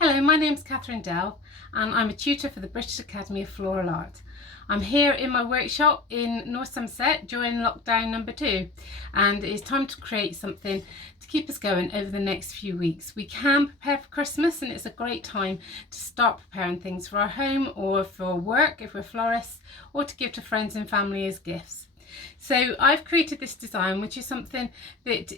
Hello, my name's Kathryn and I'm a tutor for the British Academy of Floral Art. I'm here in my workshop in North Somerset during lockdown number 2, and it's time to create something to keep us going over the next few weeks. We can prepare for Christmas, and it's a great time to start preparing things for our home or for work if we're florists, or to give to friends and family as gifts. So I've created this design, which is something that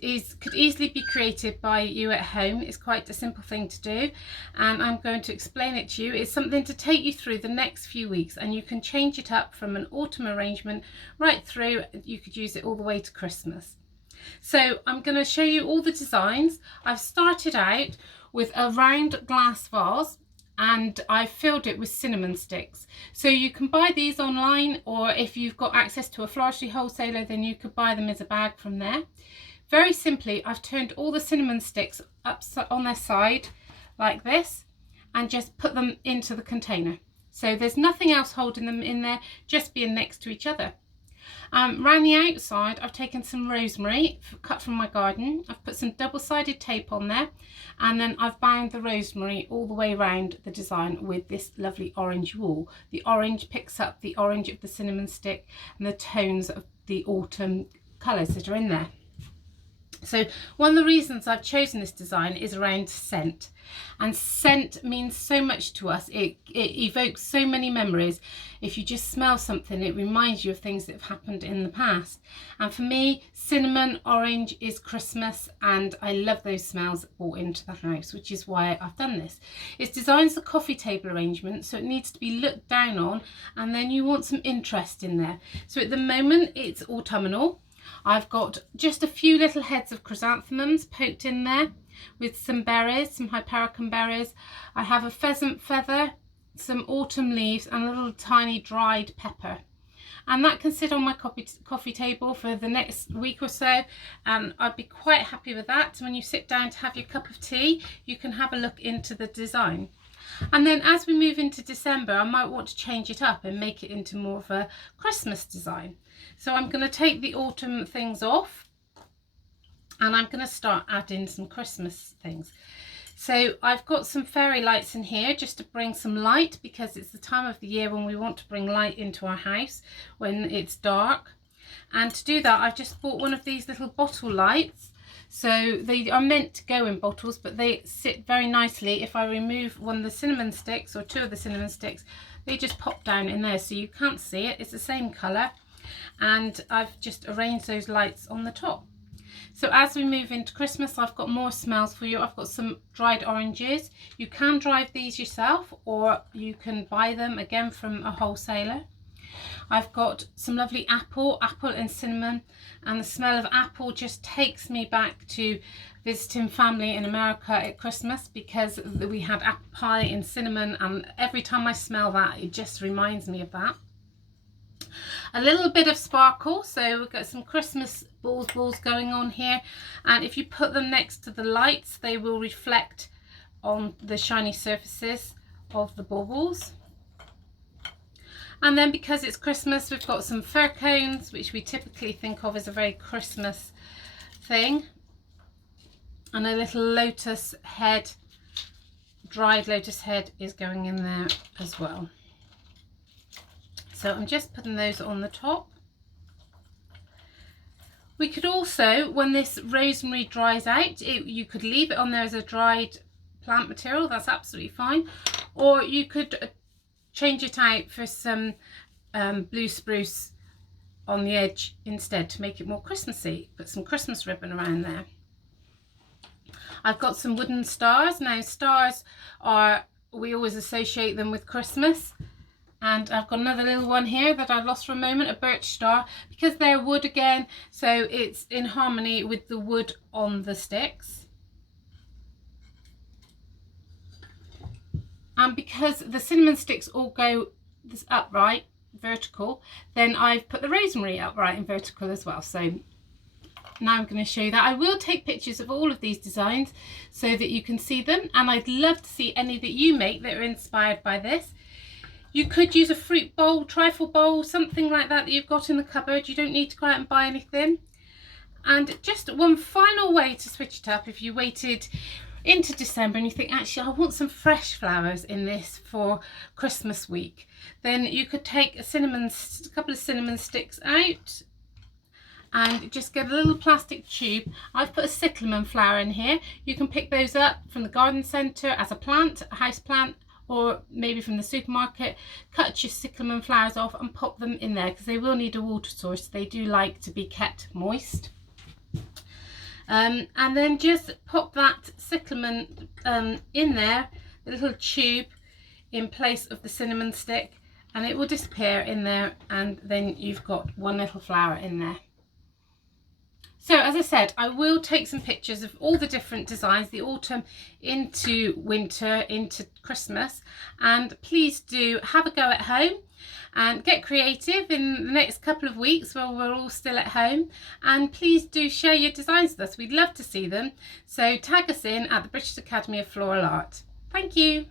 could easily be created by you at home. It's quite a simple thing to do, and I'm going to explain it to you. It's something to take you through the next few weeks, and you can change it up from an autumn arrangement right through. You could use it all the way to Christmas. So I'm going to show you all the designs. I've started out with a round glass vase, and I filled it with cinnamon sticks. So you can buy these online, or if you've got access to a floristry wholesaler, then you could buy them as a bag from there. Very simply, I've turned all the cinnamon sticks up on their side like this and just put them into the container. So there's nothing else holding them in there, just being next to each other. Around the outside, I've taken some rosemary cut from my garden. I've put some double-sided tape on there, and then I've bound the rosemary all the way around the design with this lovely orange wool. The orange picks up the orange of the cinnamon stick and the tones of the autumn colours that are in there. So one of the reasons I've chosen this design is around scent, and scent means so much to us. It evokes so many memories. If you just smell something, it reminds you of things that have happened in the past. And for me, cinnamon, orange is Christmas, and I love those smells brought into the house, which is why I've done this. It's designed as a coffee table arrangement, so it needs to be looked down on, and then you want some interest in there. So at the moment, it's autumnal. I've got just a few little heads of chrysanthemums poked in there with some berries, some hypericum berries. I have a pheasant feather, some autumn leaves, and a little tiny dried pepper. And that can sit on my coffee table for the next week or so, and I'd be quite happy with that. When you sit down to have your cup of tea, you can have a look into the design. And then as we move into December, I might want to change it up and make it into more of a Christmas design. So I'm going to take the autumn things off, and I'm going to start adding some Christmas things. So I've got some fairy lights in here just to bring some light, because it's the time of the year when we want to bring light into our house when it's dark. And to do that, I've just bought one of these little bottle lights. So they are meant to go in bottles, but they sit very nicely. If I remove one of the cinnamon sticks or two of the cinnamon sticks, they just pop down in there, so you can't see it. It's the same colour, and I've just arranged those lights on the top. So as we move into Christmas, I've got more smells for you. I've got some dried oranges. You can drive these yourself, or you can buy them again from a wholesaler. I've got some lovely apple and cinnamon, and the smell of apple just takes me back to visiting family in America at Christmas, because we had apple pie and cinnamon, and every time I smell that, it just reminds me of that. A little bit of sparkle, so we've got some Christmas balls going on here, and if you put them next to the lights, they will reflect on the shiny surfaces of the baubles. And then because it's Christmas, we've got some fir cones, which we typically think of as a very Christmas thing, and a little lotus head, dried lotus head, is going in there as well. So I'm just putting those on the top. We could also, when this rosemary dries out, you could leave it on there as a dried plant material, that's absolutely fine, or you could change it out for some blue spruce on the edge instead to make it more Christmassy. Put some Christmas ribbon around there. I've got some wooden stars. Now stars we always associate them with Christmas, and I've got another little one here that I lost for a moment, a birch star, because they're wood again, so it's in harmony with the wood on the sticks. And because the cinnamon sticks all go this upright, vertical, then I've put the rosemary upright and vertical as well. So now I'm going to show you that. I will take pictures of all of these designs so that you can see them, and I'd love to see any that you make that are inspired by this. You could use a fruit bowl, trifle bowl, something like that you've got in the cupboard. You don't need to go out and buy anything. And just one final way to switch it up, if you waited into December and you think, actually I want some fresh flowers in this for Christmas week, then you could take a couple of cinnamon sticks out and just get a little plastic tube. I've put a cyclamen flower in here. You can pick those up from the garden centre as a plant, a house plant, or maybe from the supermarket. Cut your cyclamen flowers off and pop them in there because they will need a water source. They do like to be kept moist. And then just pop that cyclamen in there, the little tube in place of the cinnamon stick, and it will disappear in there, and then you've got one little flower in there. So as I said, I will take some pictures of all the different designs, the autumn into winter, into Christmas, and please do have a go at home and get creative in the next couple of weeks while we're all still at home, and please do share your designs with us. We'd love to see them, so tag us in at the British Academy of Floral Art. Thank you.